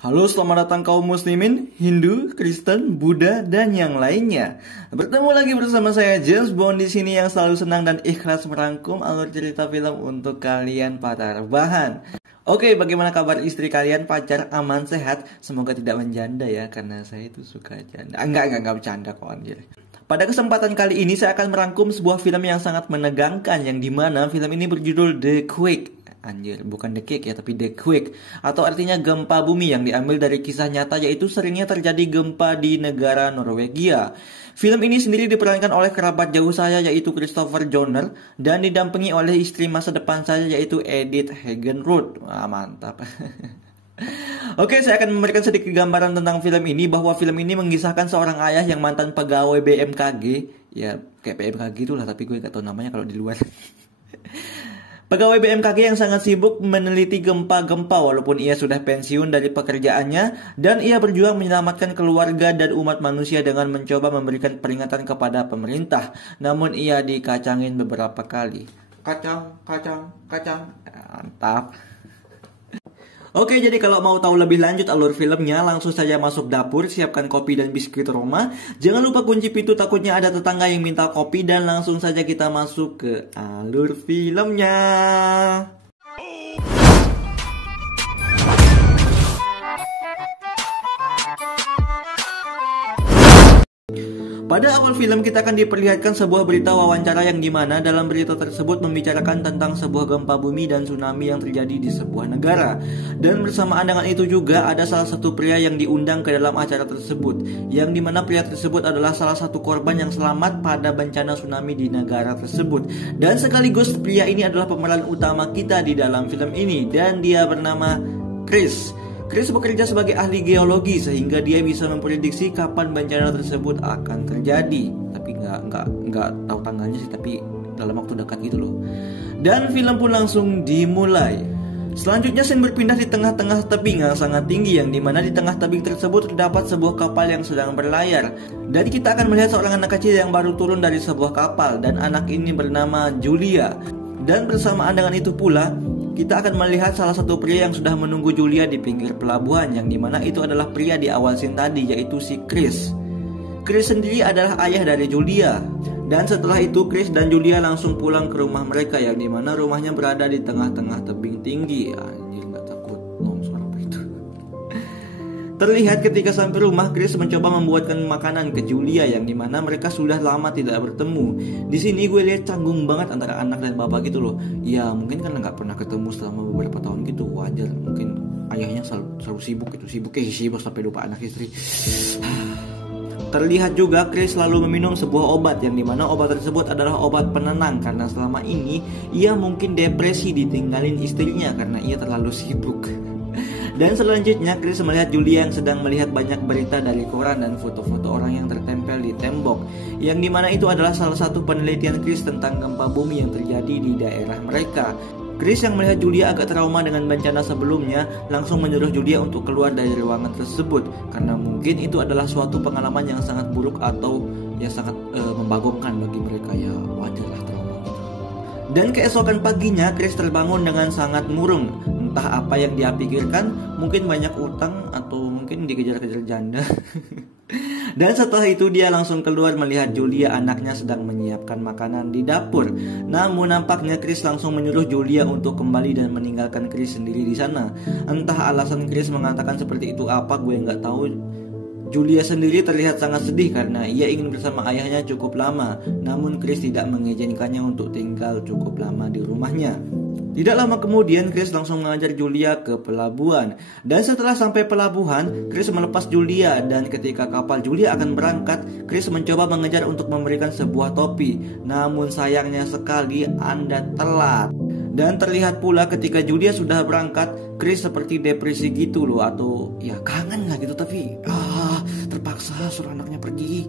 Halo, selamat datang kaum muslimin, Hindu, Kristen, Buddha, dan yang lainnya. Bertemu lagi bersama saya James Bond di sini yang selalu senang dan ikhlas merangkum alur cerita film untuk kalian para rebahan. Oke, bagaimana kabar istri kalian, pacar, aman, sehat? Semoga tidak menjanda ya, karena saya itu suka janda. Enggak bercanda kok anjir. Pada kesempatan kali ini saya akan merangkum sebuah film yang sangat menegangkan, yang dimana film ini berjudul The Quake. Anjir, bukan The Quake ya, tapi The Quake, atau artinya gempa bumi, yang diambil dari kisah nyata yaitu seringnya terjadi gempa di negara Norwegia. Film ini sendiri diperankan oleh kerabat jauh saya yaitu Christopher Jonner, dan didampingi oleh istri masa depan saya yaitu Edith Hagenruth. Wah, mantap. Oke, saya akan memberikan sedikit gambaran tentang film ini, bahwa film ini mengisahkan seorang ayah yang mantan pegawai BMKG. Ya, kayak BMKG itulah, tapi gue gak tahu namanya kalau di luar. Pegawai BMKG yang sangat sibuk meneliti gempa-gempa walaupun ia sudah pensiun dari pekerjaannya, dan ia berjuang menyelamatkan keluarga dan umat manusia dengan mencoba memberikan peringatan kepada pemerintah. Namun ia dikacangin beberapa kali. Kacang. Mantap. Oke, jadi kalau mau tahu lebih lanjut alur filmnya, langsung saja masuk dapur, siapkan kopi dan biskuit Roma. Jangan lupa kunci pintu, takutnya ada tetangga yang minta kopi, dan langsung saja kita masuk ke alur filmnya. Pada awal film kita akan diperlihatkan sebuah berita wawancara yang dimana dalam berita tersebut membicarakan tentang sebuah gempa bumi dan tsunami yang terjadi di sebuah negara. Dan bersamaan dengan itu juga ada salah satu pria yang diundang ke dalam acara tersebut, yang dimana pria tersebut adalah salah satu korban yang selamat pada bencana tsunami di negara tersebut. Dan sekaligus pria ini adalah pemeran utama kita di dalam film ini, dan dia bernama Chris. Chris bekerja sebagai ahli geologi sehingga dia bisa memprediksi kapan bencana tersebut akan terjadi. Tapi nggak tahu tanggalnya sih, tapi dalam waktu dekat gitu loh. Dan film pun langsung dimulai. Selanjutnya scene berpindah di tengah-tengah tebing yang sangat tinggi, yang dimana di tengah tebing tersebut terdapat sebuah kapal yang sedang berlayar. Dan kita akan melihat seorang anak kecil yang baru turun dari sebuah kapal, dan anak ini bernama Julia. Dan bersamaan dengan itu pula, kita akan melihat salah satu pria yang sudah menunggu Julia di pinggir pelabuhan, yang dimana itu adalah pria di awal scene tadi, yaitu si Chris. Chris sendiri adalah ayah dari Julia. Dan setelah itu Chris dan Julia langsung pulang ke rumah mereka, yang dimana rumahnya berada di tengah-tengah tebing tinggi. Anjir, gak takut longsor apa itu. Terlihat ketika sampai rumah, Chris mencoba membuatkan makanan ke Julia, yang dimana mereka sudah lama tidak bertemu. Di sini gue lihat canggung banget antara anak dan bapak gitu loh. Ya mungkin karena nggak pernah ketemu selama beberapa tahun gitu, wajar. Mungkin ayahnya selalu sibuk sampai lupa anak istri. Terlihat juga Chris selalu meminum sebuah obat, yang dimana obat tersebut adalah obat penenang, karena selama ini ia mungkin depresi ditinggalin istrinya karena ia terlalu sibuk. Dan selanjutnya Chris melihat Julia yang sedang melihat banyak berita dari koran dan foto-foto orang yang tertempel di tembok, yang dimana itu adalah salah satu penelitian Chris tentang gempa bumi yang terjadi di daerah mereka. Chris yang melihat Julia agak trauma dengan bencana sebelumnya langsung menyuruh Julia untuk keluar dari ruangan tersebut, karena mungkin itu adalah suatu pengalaman yang sangat buruk atau ya sangat membagongkan bagi mereka, ya wajarlah trauma gitu. Dan keesokan paginya Chris terbangun dengan sangat murung. Entah apa yang dia pikirkan, mungkin banyak utang atau mungkin dikejar-kejar janda. Dan setelah itu dia langsung keluar melihat Julia anaknya sedang menyiapkan makanan di dapur. Namun nampaknya Chris langsung menyuruh Julia untuk kembali dan meninggalkan Chris sendiri di sana. Entah alasan Chris mengatakan seperti itu apa, gue nggak tahu. Julia sendiri terlihat sangat sedih karena ia ingin bersama ayahnya cukup lama. Namun Chris tidak mengizinkannya untuk tinggal cukup lama di rumahnya. Tidak lama kemudian Chris langsung mengajar Julia ke pelabuhan. Dan setelah sampai pelabuhan, Chris melepas Julia, dan ketika kapal Julia akan berangkat, Chris mencoba mengejar untuk memberikan sebuah topi. Namun sayangnya sekali Anda telat. Dan terlihat pula ketika Julia sudah berangkat, Chris seperti depresi gitu loh, atau ya kangen lah gitu, tapi terpaksa suruh anaknya pergi.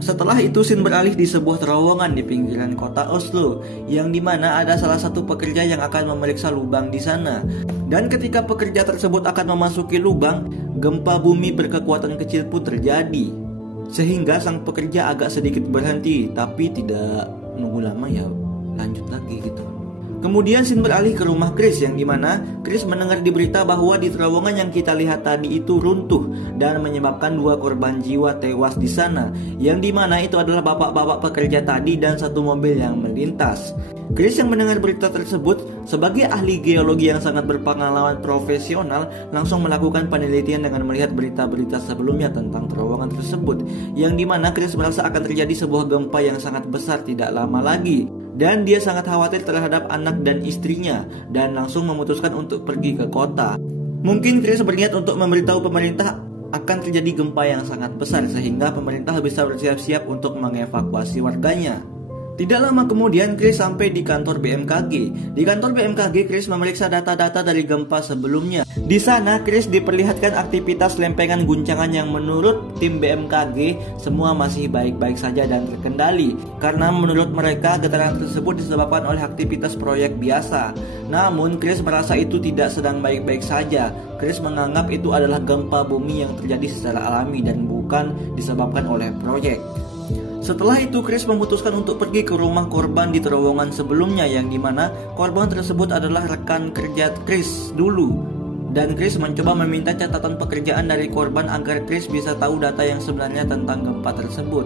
Setelah itu scene beralih di sebuah terowongan di pinggiran kota Oslo, yang dimana ada salah satu pekerja yang akan memeriksa lubang di sana. Dan ketika pekerja tersebut akan memasuki lubang, gempa bumi berkekuatan kecil pun terjadi, sehingga sang pekerja agak sedikit berhenti, tapi tidak menunggu lama, ya lanjut lagi gitu. Kemudian scene beralih ke rumah Chris, yang dimana Chris mendengar di berita bahwa di terowongan yang kita lihat tadi itu runtuh dan menyebabkan 2 korban jiwa tewas di sana, yang dimana itu adalah bapak-bapak pekerja tadi dan satu mobil yang melintas. Chris yang mendengar berita tersebut sebagai ahli geologi yang sangat berpengalaman profesional langsung melakukan penelitian dengan melihat berita-berita sebelumnya tentang terowongan tersebut, yang dimana Chris merasa akan terjadi sebuah gempa yang sangat besar tidak lama lagi. Dan dia sangat khawatir terhadap anak dan istrinya dan langsung memutuskan untuk pergi ke kota. Mungkin Chris berniat untuk memberitahu pemerintah akan terjadi gempa yang sangat besar sehingga pemerintah bisa bersiap-siap untuk mengevakuasi warganya. Tidak lama kemudian Chris sampai di kantor BMKG. Di kantor BMKG Chris memeriksa data-data dari gempa sebelumnya. Di sana Chris diperlihatkan aktivitas lempengan guncangan yang menurut tim BMKG semua masih baik-baik saja dan terkendali. Karena menurut mereka getaran tersebut disebabkan oleh aktivitas proyek biasa. Namun Chris merasa itu tidak sedang baik-baik saja. Chris menganggap itu adalah gempa bumi yang terjadi secara alami dan bukan disebabkan oleh proyek. Setelah itu Chris memutuskan untuk pergi ke rumah korban di terowongan sebelumnya, yang dimana korban tersebut adalah rekan kerja Chris dulu. Dan Chris mencoba meminta catatan pekerjaan dari korban agar Chris bisa tahu data yang sebenarnya tentang gempa tersebut.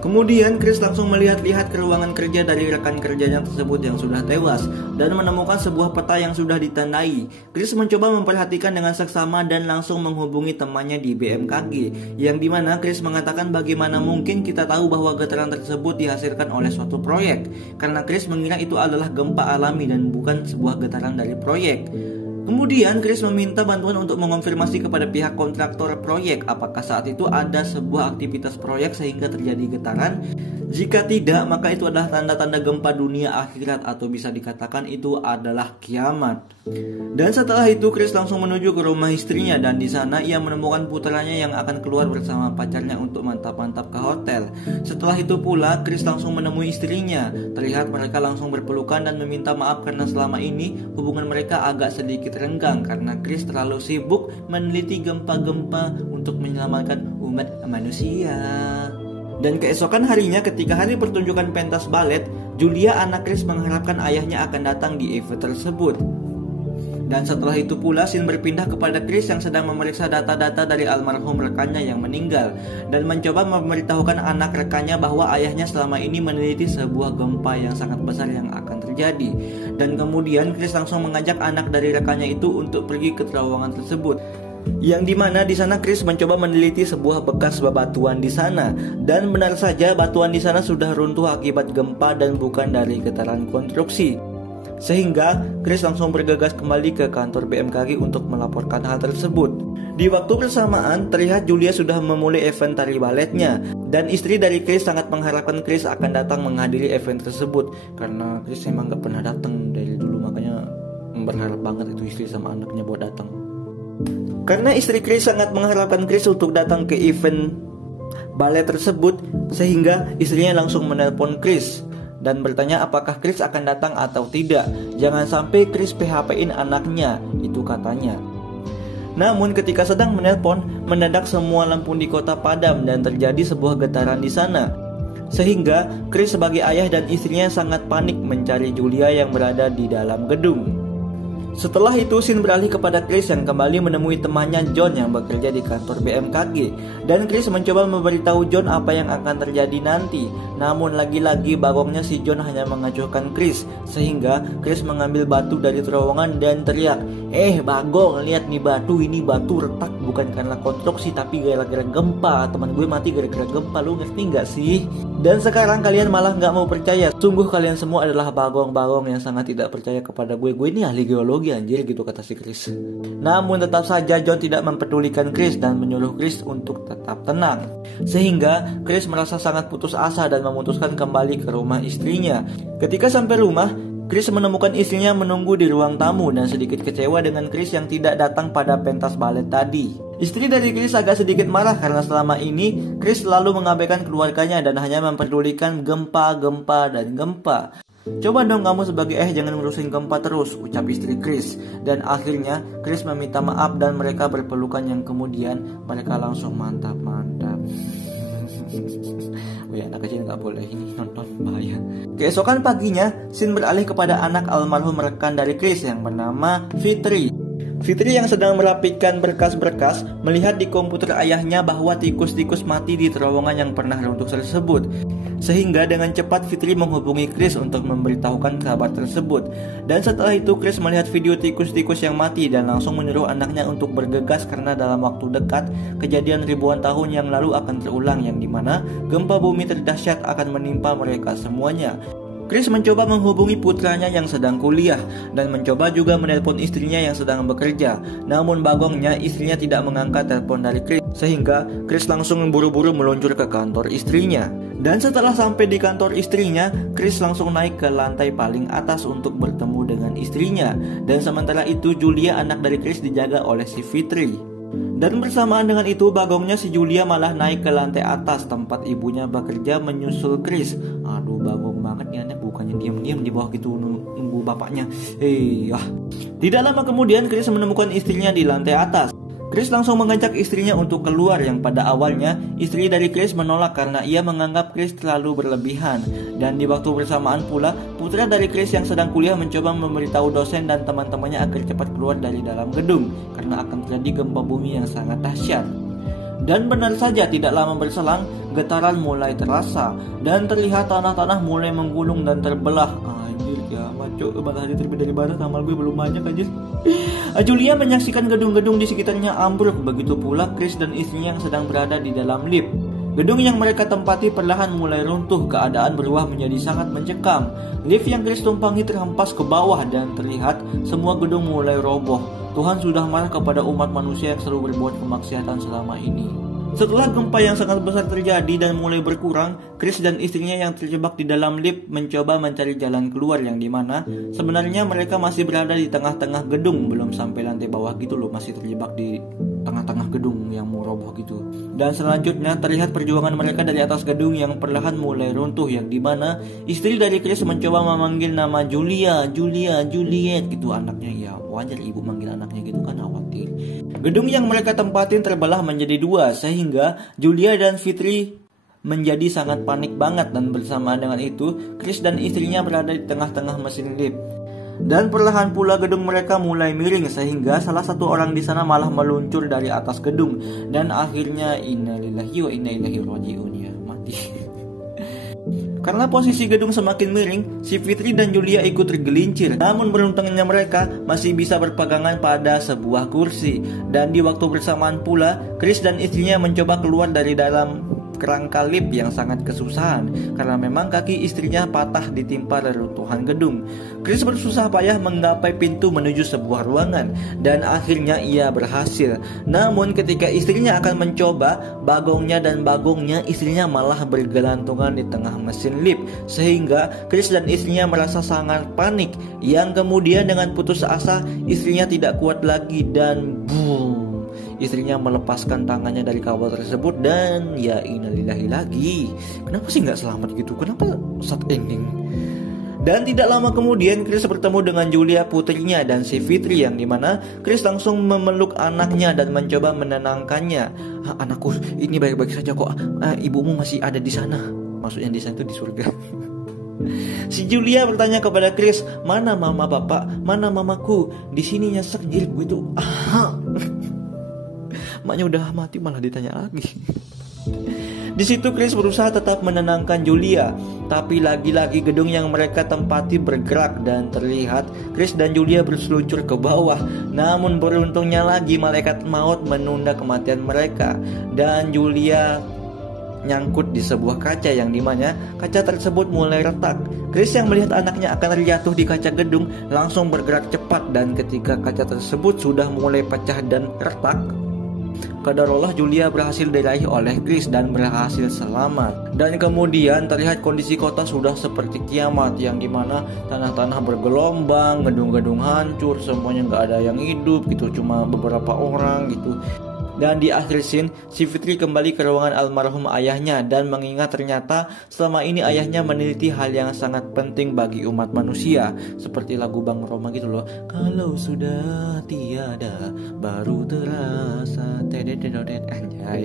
Kemudian Chris langsung melihat-lihat ke ruangan kerja dari rekan kerjanya tersebut yang sudah tewas dan menemukan sebuah peta yang sudah ditandai. Chris mencoba memperhatikan dengan seksama dan langsung menghubungi temannya di BMKG, yang dimana Chris mengatakan bagaimana mungkin kita tahu bahwa getaran tersebut dihasilkan oleh suatu proyek, karena Chris mengira itu adalah gempa alami dan bukan sebuah getaran dari proyek. Kemudian Chris meminta bantuan untuk mengonfirmasi kepada pihak kontraktor proyek apakah saat itu ada sebuah aktivitas proyek sehingga terjadi getaran. Jika tidak, maka itu adalah tanda-tanda gempa dunia akhirat atau bisa dikatakan itu adalah kiamat. Dan setelah itu Chris langsung menuju ke rumah istrinya dan di sana ia menemukan putranya yang akan keluar bersama pacarnya untuk mantap-mantap ke hotel. Setelah itu pula Chris langsung menemui istrinya. Terlihat mereka langsung berpelukan dan meminta maaf karena selama ini hubungan mereka agak sedikit renggang karena Chris terlalu sibuk meneliti gempa-gempa untuk menyelamatkan umat manusia. Dan keesokan harinya ketika hari pertunjukan pentas balet, Julia anak Chris mengharapkan ayahnya akan datang di event tersebut. Dan setelah itu pula scene berpindah kepada Chris yang sedang memeriksa data-data dari almarhum rekannya yang meninggal dan mencoba memberitahukan anak rekannya bahwa ayahnya selama ini meneliti sebuah gempa yang sangat besar yang akan terjadi. Dan kemudian Chris langsung mengajak anak dari rekannya itu untuk pergi ke terowongan tersebut. Yang dimana di sana Chris mencoba meneliti sebuah bekas bebatuan di sana dan benar saja batuan di sana sudah runtuh akibat gempa dan bukan dari getaran konstruksi. Sehingga Chris langsung bergegas kembali ke kantor BMKG untuk melaporkan hal tersebut. Di waktu bersamaan terlihat Julia sudah memulai event tari baletnya dan istri dari Chris sangat mengharapkan Chris akan datang menghadiri event tersebut karena Chris emang gak pernah datang dari dulu, makanya berharap banget itu istri sama anaknya buat datang. Karena istri Chris sangat mengharapkan Chris untuk datang ke event balet tersebut, sehingga istrinya langsung menelpon Chris dan bertanya apakah Chris akan datang atau tidak. Jangan sampai Chris PHP-in anaknya, itu katanya. Namun ketika sedang menelpon, mendadak semua lampu di kota padam dan terjadi sebuah getaran di sana. Sehingga Chris sebagai ayah dan istrinya sangat panik mencari Julia yang berada di dalam gedung. Setelah itu scene beralih kepada Chris yang kembali menemui temannya John yang bekerja di kantor BMKG. Dan Chris mencoba memberitahu John apa yang akan terjadi nanti. Namun lagi-lagi bagongnya si John hanya mengacuhkan Chris, sehingga Chris mengambil batu dari terowongan dan teriak, Bagong, lihat nih batu, ini batu retak bukan karena konstruksi tapi gara-gara gempa. Teman gue mati gara-gara gempa, lu ngerti gak sih? Dan sekarang kalian malah gak mau percaya. Sungguh kalian semua adalah bagong-bagong yang sangat tidak percaya kepada gue. Gue ini ahli geologi anjir, gitu kata si Chris. Namun tetap saja John tidak mempedulikan Chris dan menyuruh Chris untuk tetap tenang. Sehingga Chris merasa sangat putus asa dan memutuskan kembali ke rumah istrinya. Ketika sampai rumah, Chris menemukan istrinya menunggu di ruang tamu dan sedikit kecewa dengan Chris yang tidak datang pada pentas balet tadi. Istri dari Chris agak sedikit marah karena selama ini Chris selalu mengabaikan keluarganya dan hanya memperdulikan gempa dan gempa. Coba dong kamu sebagai jangan ngurusin gempa terus, ucap istri Chris. Dan akhirnya Chris meminta maaf dan mereka berpelukan yang kemudian mereka langsung mantap. ya anak kecil nggak boleh ini nonton, bahaya. Keesokan paginya, scene beralih kepada anak almarhum rekan dari Chris yang bernama Fitri. Fitri yang sedang merapikan berkas-berkas melihat di komputer ayahnya bahwa tikus-tikus mati di terowongan yang pernah runtuh tersebut. Sehingga dengan cepat Fitri menghubungi Chris untuk memberitahukan kabar tersebut. Dan setelah itu Chris melihat video tikus-tikus yang mati dan langsung menyuruh anaknya untuk bergegas karena dalam waktu dekat kejadian ribuan tahun yang lalu akan terulang, yang dimana gempa bumi terdahsyat akan menimpa mereka semuanya. Chris mencoba menghubungi putranya yang sedang kuliah dan mencoba juga menelpon istrinya yang sedang bekerja. Namun bagongnya istrinya tidak mengangkat telepon dari Chris, sehingga Chris langsung buru-buru meluncur ke kantor istrinya. Dan setelah sampai di kantor istrinya, Chris langsung naik ke lantai paling atas untuk bertemu dengan istrinya. Dan sementara itu Julia, anak dari Chris, dijaga oleh si Fitri. Dan bersamaan dengan itu bagongnya si Julia malah naik ke lantai atas tempat ibunya bekerja menyusul Chris. Aduh, bagong banget nih anak, bukannya diam-diam di bawah gitu nunggu bapaknya. Tidak lama kemudian Chris menemukan istrinya di lantai atas. Chris langsung mengajak istrinya untuk keluar, yang pada awalnya istri dari Chris menolak karena ia menganggap Chris terlalu berlebihan. Dan di waktu bersamaan pula, putra dari Chris yang sedang kuliah mencoba memberitahu dosen dan teman-temannya agar cepat keluar dari dalam gedung karena akan terjadi gempa bumi yang sangat dahsyat. Dan benar saja, tidak lama berselang, getaran mulai terasa dan terlihat tanah-tanah mulai menggulung dan terbelah. Anjir ya, maco, matahari terbit dari barat, amal gue belum banyak anjir. Julia menyaksikan gedung-gedung di sekitarnya ambruk, begitu pula Chris dan istrinya yang sedang berada di dalam lift. Gedung yang mereka tempati perlahan mulai runtuh, keadaan berubah menjadi sangat mencekam. Lift yang Chris tumpangi terhempas ke bawah dan terlihat semua gedung mulai roboh. Tuhan sudah marah kepada umat manusia yang selalu berbuat kemaksiatan selama ini. Setelah gempa yang sangat besar terjadi dan mulai berkurang, Chris dan istrinya yang terjebak di dalam lift mencoba mencari jalan keluar, yang dimana sebenarnya mereka masih berada di tengah-tengah gedung, belum sampai lantai bawah gitu loh, masih terjebak di tengah-tengah gedung yang mau roboh gitu. Dan selanjutnya terlihat perjuangan mereka dari atas gedung yang perlahan mulai runtuh, yang dimana istri dari Chris mencoba memanggil nama Julia, Juliet gitu anaknya. Ya wajar ibu manggil anaknya gitu kan, khawatir. Gedung yang mereka tempatin terbelah menjadi dua, sehingga Julia dan Fitri menjadi sangat panik banget. Dan bersamaan dengan itu Chris dan istrinya berada di tengah-tengah mesin lift. Dan perlahan pula gedung mereka mulai miring, sehingga salah satu orang di sana malah meluncur dari atas gedung. Dan akhirnya innalillahi wa inna ilaihi rajiun, ya mati. Karena posisi gedung semakin miring, si Fitri dan Julia ikut tergelincir. Namun beruntungnya mereka masih bisa berpegangan pada sebuah kursi. Dan di waktu bersamaan pula, Chris dan istrinya mencoba keluar dari dalam kerangka lift yang sangat kesusahan karena memang kaki istrinya patah ditimpa reruntuhan gedung. Chris bersusah payah menggapai pintu menuju sebuah ruangan dan akhirnya ia berhasil. Namun ketika istrinya akan mencoba, bagongnya istrinya malah bergelantungan di tengah mesin lift, sehingga Chris dan istrinya merasa sangat panik, yang kemudian dengan putus asa istrinya tidak kuat lagi dan boom, istrinya melepaskan tangannya dari kawat tersebut. Dan ya innalillahi lagi, kenapa sih nggak selamat gitu, kenapa sad ending. Dan tidak lama kemudian Chris bertemu dengan Julia, putrinya, dan si Fitri, yang dimana Chris langsung memeluk anaknya dan mencoba menenangkannya. Anakku, ini baik-baik saja kok, ibumu masih ada di sana, maksudnya di sana itu di surga. Si Julia bertanya kepada Chris, mana mama bapak, mana mamaku, di sini nyesek jilid gue tuh. Maknya udah mati malah ditanya lagi. Di situ Chris berusaha tetap menenangkan Julia, tapi lagi-lagi gedung yang mereka tempati bergerak dan terlihat Chris dan Julia berseluncur ke bawah. Namun beruntungnya lagi malaikat maut menunda kematian mereka dan Julia nyangkut di sebuah kaca, yang dimana kaca tersebut mulai retak. Chris yang melihat anaknya akan terjatuh di kaca gedung langsung bergerak cepat, dan ketika kaca tersebut sudah mulai pecah dan retak, qadarullah Julia berhasil diraih oleh Chris dan berhasil selamat. Dan kemudian terlihat kondisi kota sudah seperti kiamat, yang dimana tanah-tanah bergelombang, gedung-gedung hancur, semuanya nggak ada yang hidup gitu, cuma beberapa orang gitu. Dan di akhir scene, si Fitri kembali ke ruangan almarhum ayahnya dan mengingat ternyata selama ini ayahnya meneliti hal yang sangat penting bagi umat manusia, seperti lagu Bang Roma gitu loh. Kalau sudah tiada baru terasa tedet anjay.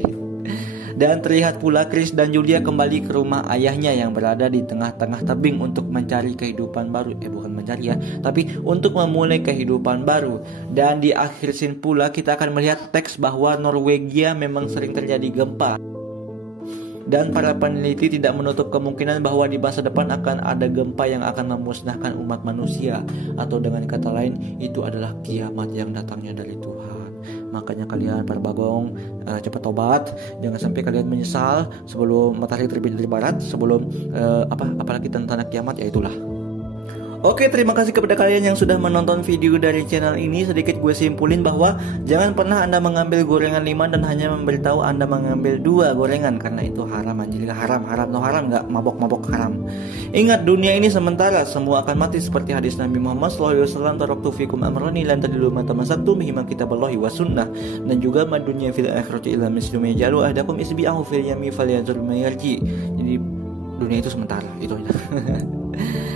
Dan terlihat pula Chris dan Julia kembali ke rumah ayahnya yang berada di tengah-tengah tebing untuk mencari kehidupan baru. Bukan mencari ya, tapi untuk memulai kehidupan baru. Dan di akhir scene pula kita akan melihat teks bahwa Norwegia memang sering terjadi gempa. Dan para peneliti tidak menutup kemungkinan bahwa di masa depan akan ada gempa yang akan memusnahkan umat manusia. Atau dengan kata lain, itu adalah kiamat yang datangnya dari Tuhan. Makanya kalian para bagong, cepat tobat. Jangan sampai kalian menyesal sebelum matahari terbit dari barat, sebelum apalagi tentang kiamat, ya itulah. Oke, terima kasih kepada kalian yang sudah menonton video dari channel ini. Sedikit gue simpulin bahwa jangan pernah Anda mengambil gorengan 5 dan hanya memberitahu Anda mengambil 2 gorengan, karena itu haram anjir. Haram nggak mabok haram. Ingat, dunia ini sementara, semua akan mati seperti hadis Nabi Muhammad SAW, taraktu fikum amrani lan tadilu ma tamassaktum bihima kitaballahi wa sunnah. Dan juga ma dunya fil akhirati illa mislu ma yajalu ahdakum isbi'ahu fil yami falyanzur ma yarji. Jadi dunia itu sementara, itu aja.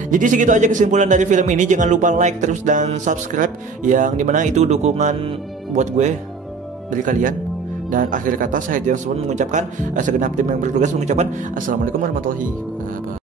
Jadi segitu aja kesimpulan dari film ini. Jangan lupa like terus dan subscribe, yang dimana itu dukungan buat gue dari kalian. Dan akhir kata saya James Bond mengucapkan, segenap tim yang bertugas mengucapkan Assalamualaikum warahmatullahi wabarakatuh.